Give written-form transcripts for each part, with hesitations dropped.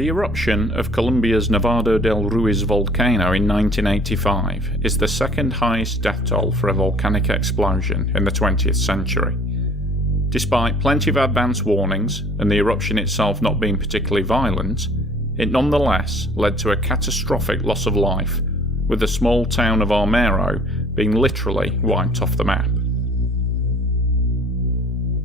The eruption of Colombia's Nevado del Ruiz volcano in 1985 is the second highest death toll for a volcanic explosion in the 20th century. Despite plenty of advance warnings and the eruption itself not being particularly violent, it nonetheless led to a catastrophic loss of life, with the small town of Armero being literally wiped off the map.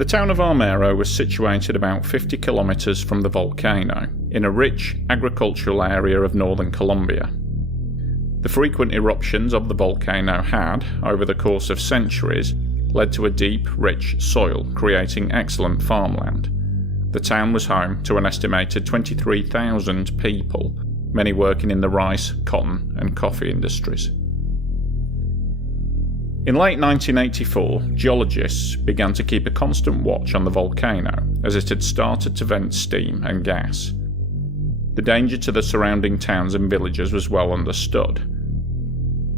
The town of Armero was situated about 50 kilometres from the volcano, in a rich agricultural area of northern Colombia. The frequent eruptions of the volcano had, over the course of centuries, led to a deep, rich soil, creating excellent farmland. The town was home to an estimated 23,000 people, many working in the rice, cotton and coffee industries. In late 1984, geologists began to keep a constant watch on the volcano as it had started to vent steam and gas. The danger to the surrounding towns and villages was well understood.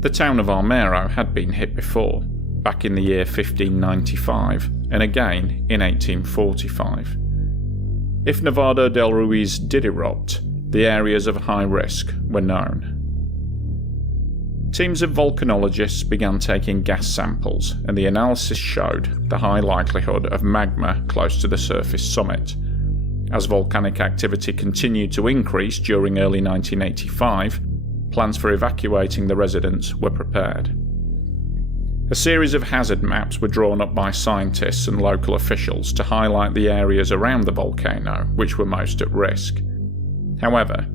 The town of Armero had been hit before, back in the year 1595, and again in 1845. If Nevado del Ruiz did erupt, the areas of high risk were known. Teams of volcanologists began taking gas samples, and the analysis showed the high likelihood of magma close to the surface summit. As volcanic activity continued to increase during early 1985, plans for evacuating the residents were prepared. A series of hazard maps were drawn up by scientists and local officials to highlight the areas around the volcano which were most at risk. However,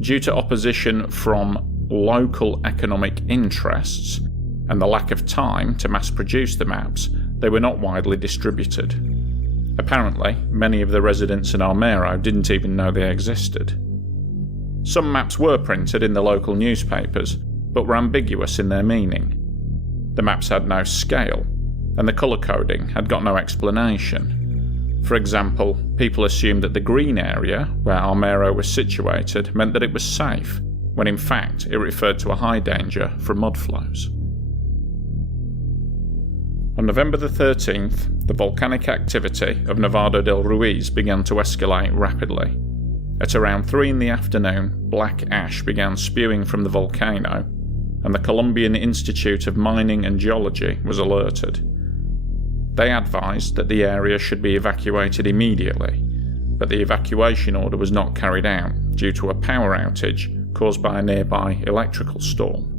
due to opposition from local economic interests and the lack of time to mass produce the maps, they were not widely distributed. Apparently, many of the residents in Armero didn't even know they existed. Some maps were printed in the local newspapers, but were ambiguous in their meaning. The maps had no scale, and the colour coding had got no explanation. For example, people assumed that the green area, where Armero was situated, meant that it was safe, when in fact it referred to a high danger from mudflows. On November the 13th, the volcanic activity of Nevado del Ruiz began to escalate rapidly. At around 3 in the afternoon, black ash began spewing from the volcano, and the Colombian Institute of Mining and Geology was alerted. They advised that the area should be evacuated immediately, but the evacuation order was not carried out due to a power outage caused by a nearby electrical storm.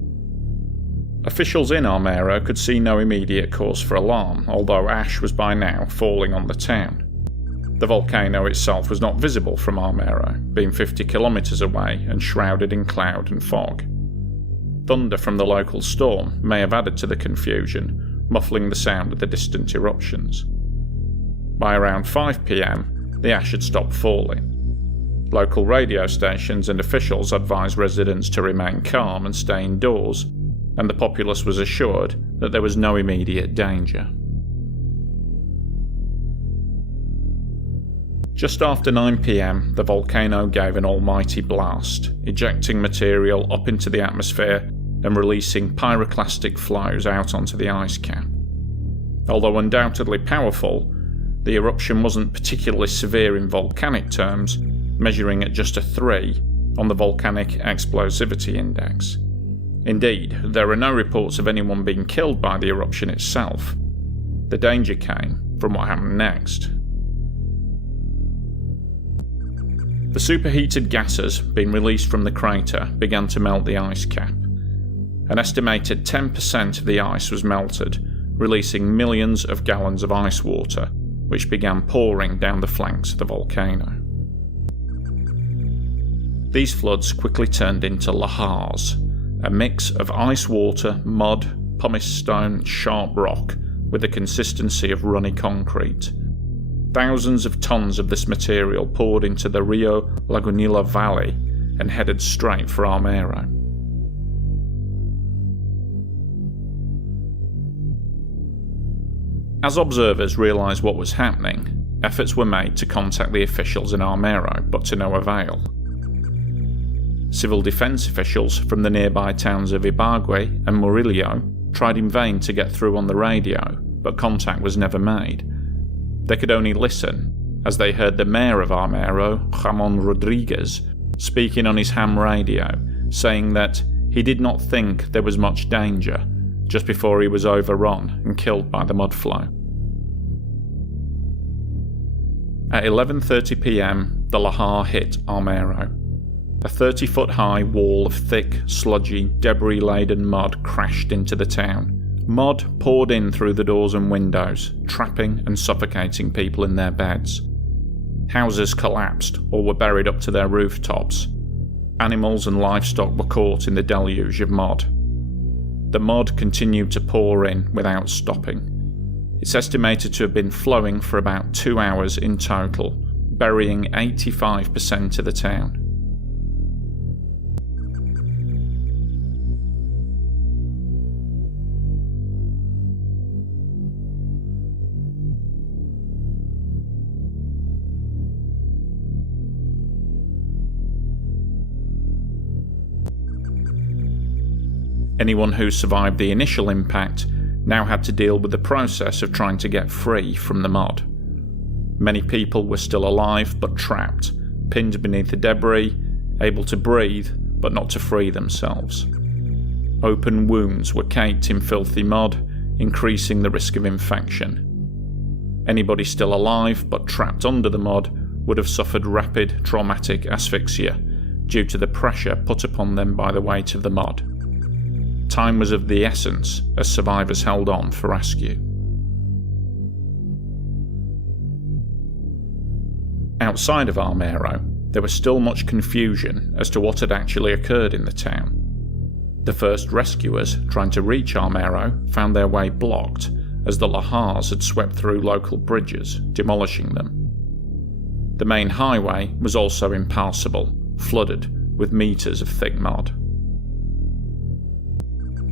Officials in Armero could see no immediate cause for alarm, although ash was by now falling on the town. The volcano itself was not visible from Armero, being 50 kilometres away and shrouded in cloud and fog. Thunder from the local storm may have added to the confusion, muffling the sound of the distant eruptions. By around 5 p.m, the ash had stopped falling. Local radio stations and officials advised residents to remain calm and stay indoors, and the populace was assured that there was no immediate danger. Just after 9 p.m, the volcano gave an almighty blast, ejecting material up into the atmosphere and releasing pyroclastic flows out onto the ice cap. Although undoubtedly powerful, the eruption wasn't particularly severe in volcanic terms, measuring at just a 3 on the Volcanic Explosivity Index. Indeed, there are no reports of anyone being killed by the eruption itself. The danger came from what happened next. The superheated gases being released from the crater began to melt the ice cap. An estimated 10% of the ice was melted, releasing millions of gallons of ice water, which began pouring down the flanks of the volcano. These floods quickly turned into Lahars, a mix of ice water, mud, pumice stone, sharp rock, with the consistency of runny concrete. Thousands of tons of this material poured into the Rio Lagunilla Valley and headed straight for Armero. As observers realised what was happening, efforts were made to contact the officials in Armero, but to no avail. Civil defence officials from the nearby towns of Ibagué and Murillo tried in vain to get through on the radio, but contact was never made. They could only listen, as they heard the mayor of Armero, Ramon Rodriguez, speaking on his ham radio, saying that he did not think there was much danger just before he was overrun and killed by the mudflow. At 11:30 p.m, the Lahar hit Armero. A 30-foot high wall of thick, sludgy, debris-laden mud crashed into the town. Mud poured in through the doors and windows, trapping and suffocating people in their beds. Houses collapsed or were buried up to their rooftops. Animals and livestock were caught in the deluge of mud. The mud continued to pour in without stopping. It's estimated to have been flowing for about 2 hours in total, burying 85% of the town. Anyone who survived the initial impact now had to deal with the process of trying to get free from the mud. Many people were still alive but trapped, pinned beneath the debris, able to breathe but not to free themselves. Open wounds were caked in filthy mud, increasing the risk of infection. Anybody still alive but trapped under the mud would have suffered rapid traumatic asphyxia due to the pressure put upon them by the weight of the mud. Time was of the essence as survivors held on for rescue. Outside of Armero, there was still much confusion as to what had actually occurred in the town. The first rescuers trying to reach Armero found their way blocked as the Lahars had swept through local bridges, demolishing them. The main highway was also impassable, flooded with meters of thick mud.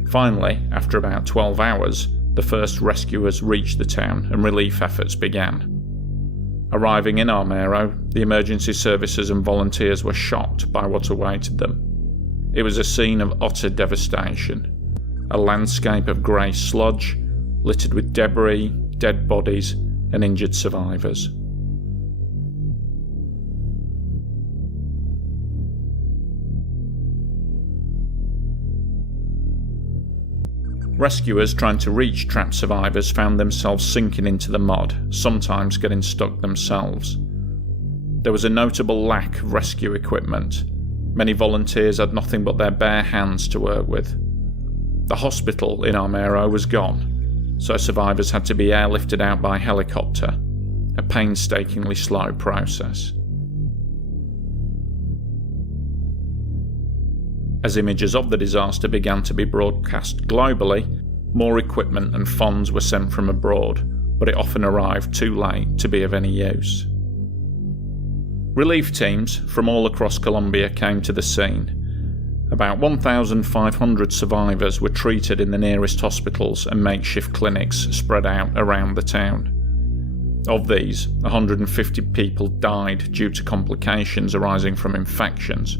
Finally, after about 12 hours, the first rescuers reached the town and relief efforts began. Arriving in Armero, the emergency services and volunteers were shocked by what awaited them. It was a scene of utter devastation, a landscape of grey sludge, littered with debris, dead bodies, and injured survivors. Rescuers trying to reach trapped survivors found themselves sinking into the mud, sometimes getting stuck themselves. There was a notable lack of rescue equipment. Many volunteers had nothing but their bare hands to work with. The hospital in Armero was gone, so survivors had to be airlifted out by helicopter, a painstakingly slow process. As images of the disaster began to be broadcast globally, more equipment and funds were sent from abroad, but it often arrived too late to be of any use. Relief teams from all across Colombia came to the scene. About 1,500 survivors were treated in the nearest hospitals and makeshift clinics spread out around the town. Of these, 150 people died due to complications arising from infections,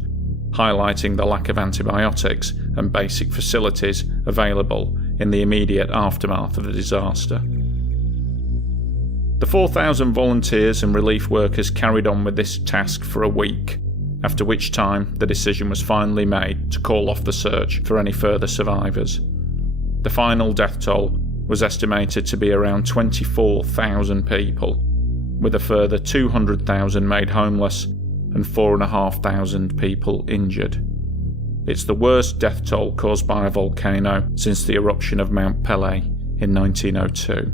highlighting the lack of antibiotics and basic facilities available in the immediate aftermath of the disaster. The 4,000 volunteers and relief workers carried on with this task for a week, after which time the decision was finally made to call off the search for any further survivors. The final death toll was estimated to be around 24,000 people, with a further 200,000 made homeless and 4,500 people injured. It's the worst death toll caused by a volcano since the eruption of Mount Pelée in 1902.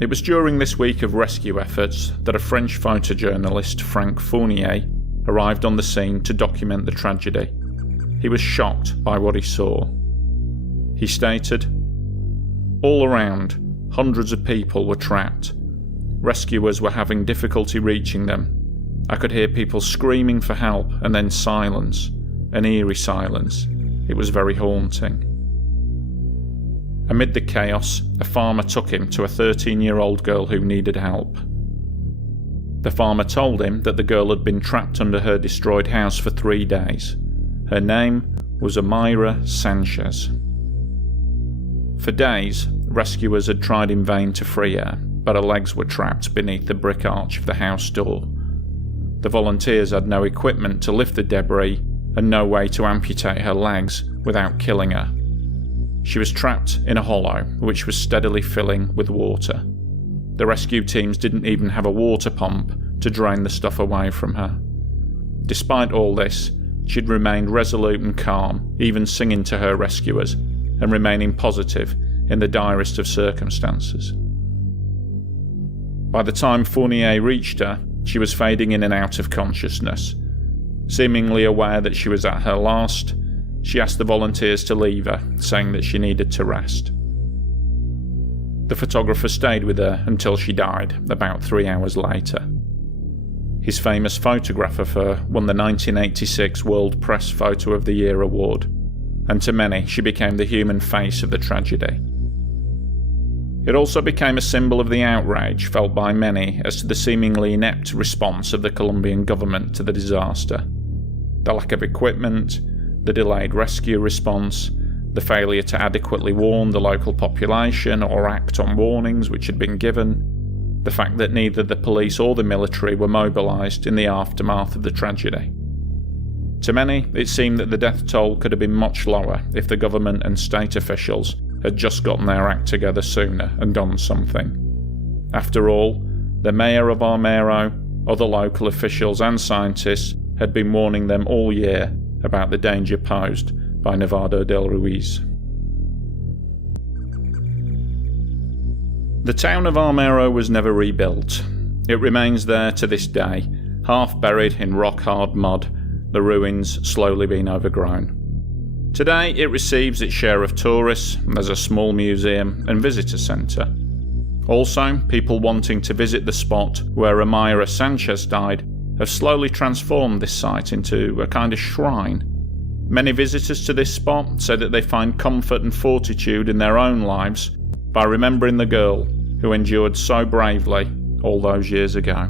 It was during this week of rescue efforts that a French photojournalist, Frank Fournier, arrived on the scene to document the tragedy. He was shocked by what he saw. He stated, "All around, hundreds of people were trapped. Rescuers were having difficulty reaching them. I could hear people screaming for help and then silence, an eerie silence. It was very haunting." Amid the chaos, a farmer took him to a 13-year-old girl who needed help. The farmer told him that the girl had been trapped under her destroyed house for 3 days. Her name was Amira Sanchez. For days, rescuers had tried in vain to free her, but her legs were trapped beneath the brick arch of the house door. The volunteers had no equipment to lift the debris and no way to amputate her legs without killing her. She was trapped in a hollow which was steadily filling with water. The rescue teams didn't even have a water pump to drain the stuff away from her. Despite all this, she'd remained resolute and calm, even singing to her rescuers, and remaining positive in the direst of circumstances. By the time Fournier reached her, she was fading in and out of consciousness. Seemingly aware that she was at her last, she asked the volunteers to leave her, saying that she needed to rest. The photographer stayed with her until she died, about 3 hours later. His famous photograph of her won the 1986 World Press Photo of the Year award, and to many she became the human face of the tragedy. It also became a symbol of the outrage felt by many as to the seemingly inept response of the Colombian government to the disaster. The lack of equipment, the delayed rescue response, the failure to adequately warn the local population or act on warnings which had been given, the fact that neither the police or the military were mobilised in the aftermath of the tragedy. To many, it seemed that the death toll could have been much lower if the government and state officials had just gotten their act together sooner and done something. After all, the mayor of Armero, other local officials and scientists had been warning them all year about the danger posed by Nevado del Ruiz. The town of Armero was never rebuilt. It remains there to this day, half buried in rock-hard mud, the ruins slowly being overgrown. Today it receives its share of tourists, there's a small museum and visitor centre. Also, people wanting to visit the spot where Amira Sanchez died have slowly transformed this site into a kind of shrine. Many visitors to this spot say that they find comfort and fortitude in their own lives by remembering the girl who endured so bravely all those years ago.